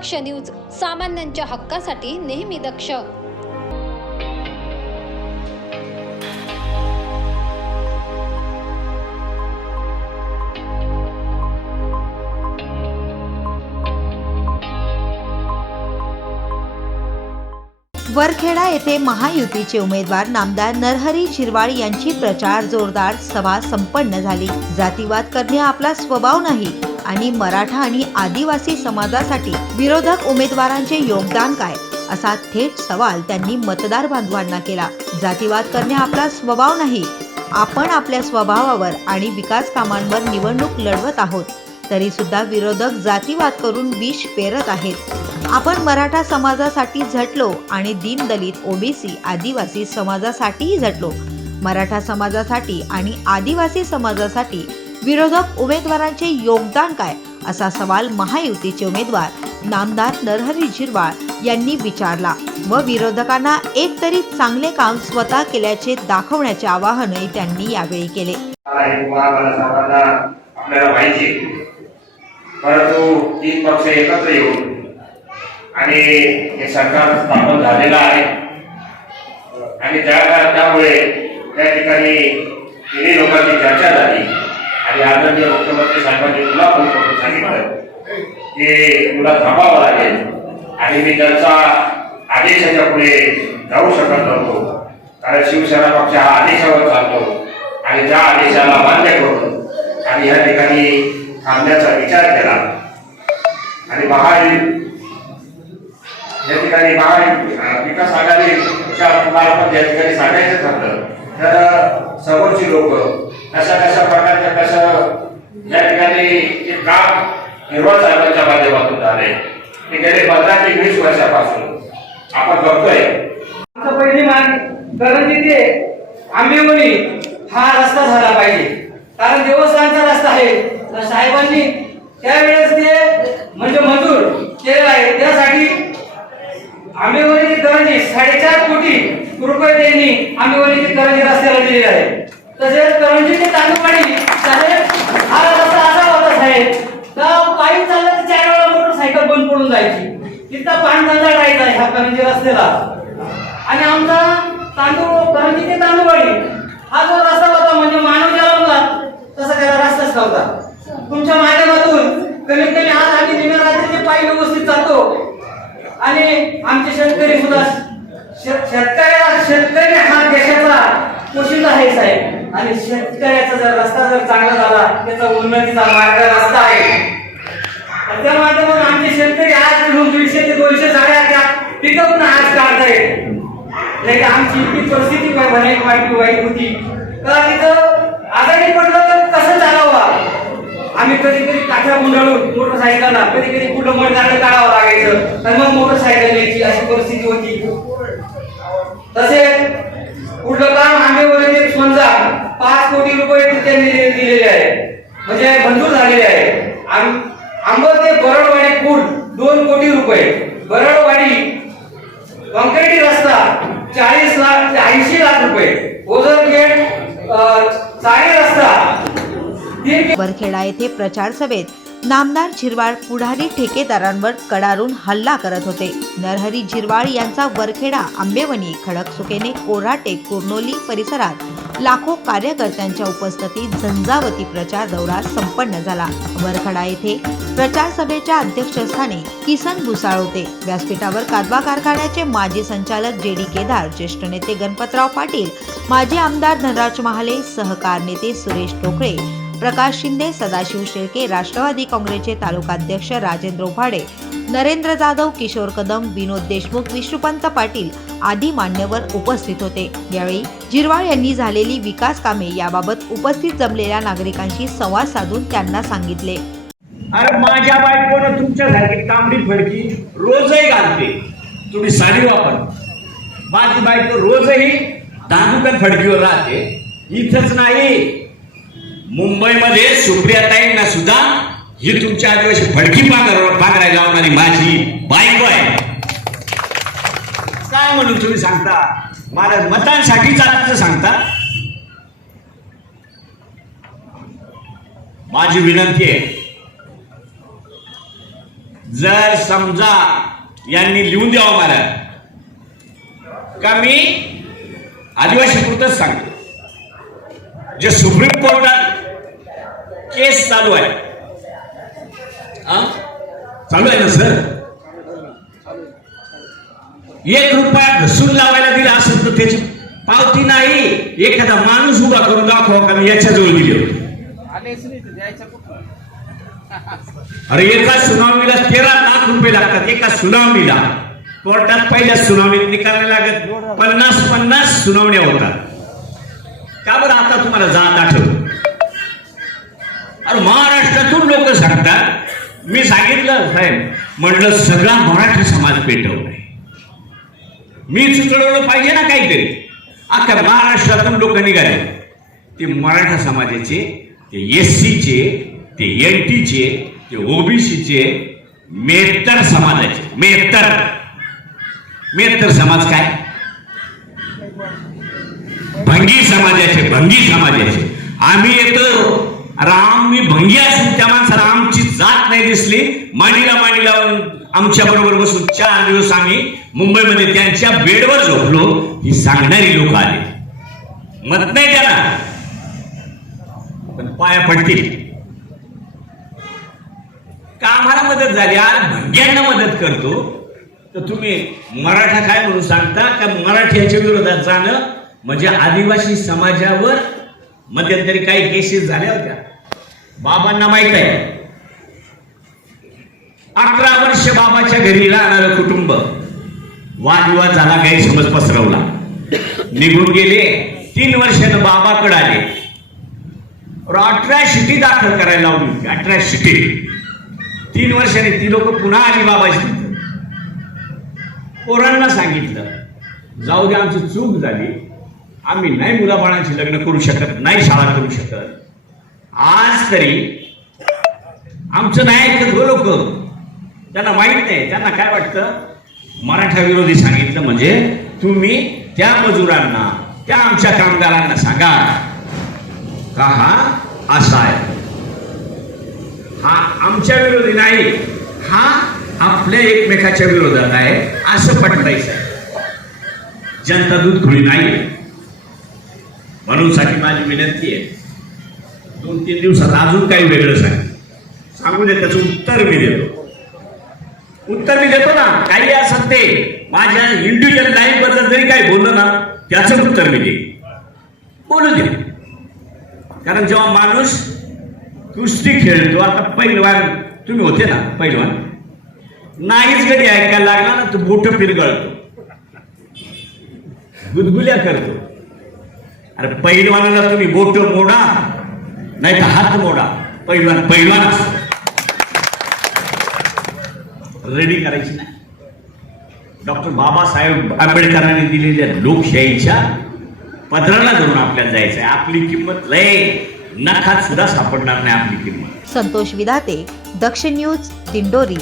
दक्ष news सामान्यांच्या हक्कासाठी नेहमी दक्ष. वरखेडा येथे महायुतीचे उमेदवार नामदार नरहरी शिरवाळ यांची प्रचार जोरदार सभा संपन्न झाली. जातीवाद करणे आपला स्वभाव नाही. आणि मराठा आणि आदिवासी समाजासाठी विरोधक उमेदवारांचे योगदान काय? असा थेट सवाल त्यांनी मतदार बांधवांना केला. जातीवाद करणे आपला स्वभाव नाही. आपण आपल्या स्वभावावर आणि विकास कामांवर निवडणूक लढवत आहोत. तरी सुद्धा विरोधक जातीवाद करून विष पेरत आहेत. आपण मराठा समाजासाठी झटलो आणि दीनदलित ओबीसी आदिवासी समाजासाठीही झटलो. मराठा समाजासाठी आणि आदिवासी समाजासाठी विरोधक उमेदवारांचे योगदान काय? असा सवाल महायुतीचे उमेदवार नामदार नरहरी झिरवाळ यांनी विचारला. व विरोधकांना एक तरी चांगले काम स्वतः केल्याचे दाखवण्याचे आवाहनही त्यांनी यावेळी केले. आपल्याला माहिती परंतु तीन पक्ष एकत्र येऊन आणि हे सरकार स्थापन झालेलं आहे. आणि त्या त्यामुळे त्या ठिकाणी तिन्ही लोकांची चर्चा झाली. आणि आदरणीय मुख्यमंत्री साहेबांनी तुला फोन करून सांगितलं की तुला थांबावं लागेल आणि मी त्यांचा आदेशाच्या पुढे जाऊ शकत नव्हतो. कारण शिवसेना पक्ष हा आदेशावर चालतो आणि त्या आदेशाला मान्य करून आणि या ठिकाणी थांबण्याचा विचार केला. आणि महायुती या ठिकाणी महायुती विकास आघाडीच्या पण या ठिकाणी सांगायचं ठरलं तर समोरची लोक कशा कशा प्रकारे जे काम हिरवा साहेबांच्या माध्यमातून झाले ते गेले पंधरा ते वीस वर्षापासून. आपण बघतोय. आमचं पहिली मागणी करंजी ते आंबेवली हा रस्ता झाला पाहिजे. कारण देवस्थानचा रस्ता आहे. तर साहेबांनी त्यावेळेस ते म्हणजे मंजूर केलेला आहे. त्यासाठी आंबेवली करंजी साडेचार कोटी रुपये त्यांनी आंबेवली करंजी रस्त्याला दिलेले आहे. तसेच करंजी ते तांदूळवाडी साहेब हा रस्ता असा होता साहेब का पायी चाललं तर चार वेळा मोटरसायकल बंद पडून जायची तिथं पाणधंदा राहायचा ह्या करंजी रस्त्याला? आणि आमचा तांदूळ करंजी ते तांदूळवाडी हा जो रस्ता होता म्हणजे मानव जन्मला तसा त्याला रस्ताच नव्हता. तुमच्या माध्यमातून कमीत कमी आज आम्ही दिव्या रात्रीचे पायी व्यवस्थित जातो. आणि आमचे शेतकरी सुद्धा शे- शेतकऱ्याला शेतकरी हा देशाचा पोशिंदा आहे साहेब. आणि शेतकऱ्याचा जर रस्ता जर चांगला झाला त्याचा उन्नतीचा मार्ग रस्ता आहे. त्या माध्यमातून शेतकरी आज मिळून दीडशे ते दोनशे साड्या त्या पिकअप आज काढताय नाही आमची इतकी परिस्थिती काय म्हणायची वाईट वाईट होती. का तिथं आजारी पडलं तर कसं चालावं? आम्ही कधी कधी काठ्या गुंडाळून मोटरसायकलला कधी कधी कुठं मडगाडं काढावं लागायचं. आणि मग मोटरसायकल यायची अशी परिस्थिती होती. तसे कुठलं काम आंबेवलीचे समजा पाच कोटी रुपये त्यांनी दिलेले आहे. म्हणजे मंजूर झालेले आहे. आंबत आंबा ते बरडवाडी पूल दोन कोटी रुपये. बरडवाडी कंक्रीटी रस्ता चाळीस लाख ऐंशी लाख रुपये. ओझर गेट चाळी रस्ता. वरखेडा येथे प्रचार सभेत नामदार झिरवाळ पुढारी ठेकेदारांवर कडारून हल्ला करत होते. नरहरी झिरवाळ यांचा वरखेडा आंबेवणी खडकसुकेने कोराटे कुर्नोली परिसरात लाखो कार्यकर्त्यांच्या उपस्थितीत झंझावती प्रचार दौरा संपन्न झाला. वरखडा येथे प्रचार सभेच्या अध्यक्षस्थानी किसन भुसाळ होते. व्यासपीठावर कादवा कारखान्याचे माजी संचालक जे डी केदार ज्येष्ठ नेते गणपतराव पाटील माजी आमदार धनराज महाले सहकार नेते सुरेश टोकळे प्रकाश शिंदे सदाशिव शेळके राष्ट्रवादी काँग्रेसचे तालुकाध्यक्ष राजेंद्र उभाडे नरेंद्र जाधव किशोर कदम विनोद देशमुख विष्णुपंत पाटील आदी मान्यवर उपस्थित होते. यावेळी जिरवाळ यांनी झालेली विकास कामे याबाबत उपस्थित जमलेल्या नागरिकांशी संवाद साधून त्यांना सांगितले. अरे माझ्या बायकोनं तुमच्यासारखी तांबडी फडकी रोजही घालते. तुम्ही साडी वापर. माझी बायको रोजही दांडुकन फडकीवर राहते. इथंच नाही. मुंबईमध्ये सुप्रियाताईंना सुद्धा ही तुमच्या आदिवासी फडकी पांघर पांघरायला लावणारी माझी बायको आहे. म्हणून तुम्ही सांगता. महाराज मतांसाठी चालायचं सांगता. माझी विनंती आहे जर समजा यांनी लिहून द्यावं महाराज का मी आदिवासी पुरतच सांगतो. जे सुप्रीम कोर्टात केस चालू आहे. चालू आहे ना सर? एक रुपया घसून लावायला दिला असेल तर त्याची पावती नाही. एखादा माणूस उभा करून दाखवा का मी याच्याजवळ दिली होती. अरे एका सुनावणीला तेरा लाख रुपये लागतात एका सुनावणीला कोर्टात पहिल्या सुनावणीत निकाल लागत पन्नास पन्नास सुनावण्या होतात. का बरं आता तुम्हाला जात आठवत? अरे महाराष्ट्रातून लोक सांगतात मी सांगितलं साहेब म्हटलं सगळा मराठी समाज पेटवलाय. मी सुचवलं पाहिजे ना काहीतरी. अख्ख्या महाराष्ट्रातून लोक निघाले. ते मराठा समाजाचे ते एस सीचे ते एन टीचे ते ओबीसीचे मेहत्तर समाजाचे. मेहतर. मेहत्तर समाज काय? भंगी समाजाचे भंगी समाजाचे. आम्ही येतो. राम मी भंगी असून त्या माणसाला आमची जात नाही दिसली. मांडीला मांडी लावून आमच्या बरोबर बसून चार दिवस आम्ही मुंबईमध्ये त्यांच्या बेडवर झोपलो ही सांगणारी लोक आले. मत नाही त्यांना. पण पाया पडतील. का आम्हाला मदत झाली? आज भंग्यांना मदत करतो. तर तुम्ही मराठा काय म्हणून सांगता? का मराठ्याच्या विरोधात जाणं? म्हणजे आदिवासी समाजावर मध्यंतरी काही केसेस झाल्या होत्या. बाबांना माहीत आहे. अकरा वर्ष बाबाच्या घरी राहणारं कुटुंब. वादविवाद झाला गैरसमज पसरवला. निघून गेले तीन वर्षानं बाबाकडे आले. अठरा शिटी दाखल करायला लावली अठरा शिटी. तीन वर्षाने ती लोक पुन्हा आली बाबाशी पोरांना सांगितलं जाऊ दे आमची चूक झाली. आम्ही नाही मुलाबाळांची लग्न करू शकत नाही शाळा करू शकत. आज तरी आमचं नाही ऐकत हो लोक त्यांना माहीत नाही त्यांना काय वाटतं? मराठा विरोधी सांगितलं म्हणजे तुम्ही त्या मजुरांना त्या आमच्या कामगारांना सांगा. का हा? असा आहे. हा आमच्या विरोधी नाही हा आपल्या एकमेकाच्या विरोधात आहे असं पटवायचं आहे जनता दूध खुली नाही म्हणून साठी माझी विनंती आहे. दोन तीन दिवसात अजून काही वेगळं सांग. सांगू दे त्याचं उत्तर मी देतो. उत्तर मी देतो ना. काही असत ते. माझ्या इंडिव्हिज्युअल लाईफबद्दल जरी काही बोललं ना त्याचं उत्तर मी दे बोलू दे कारण जेव्हा माणूस कुस्ती खेळतो आता पहिलवान तुम्ही होते ना पहिलवान नाहीच कधी ऐकायला लागला ना तो बोट पिरगळतो. गुदगुल्या करतो. अरे पैलवानाला तुम्ही बोट मोडा नाही तर हात मोडा. पहिलवान पहिलवान रेडी करायची नाही. डॉक्टर बाबासाहेब आंबेडकरांनी दिलेल्या लोकशाहीच्या पदराला धरून आपल्याला जायचं आहे आपली किंमत लय. नखात सुद्धा सापडणार नाही आपली किंमत. संतोष विधाते दक्ष न्यूज दिंडोरी.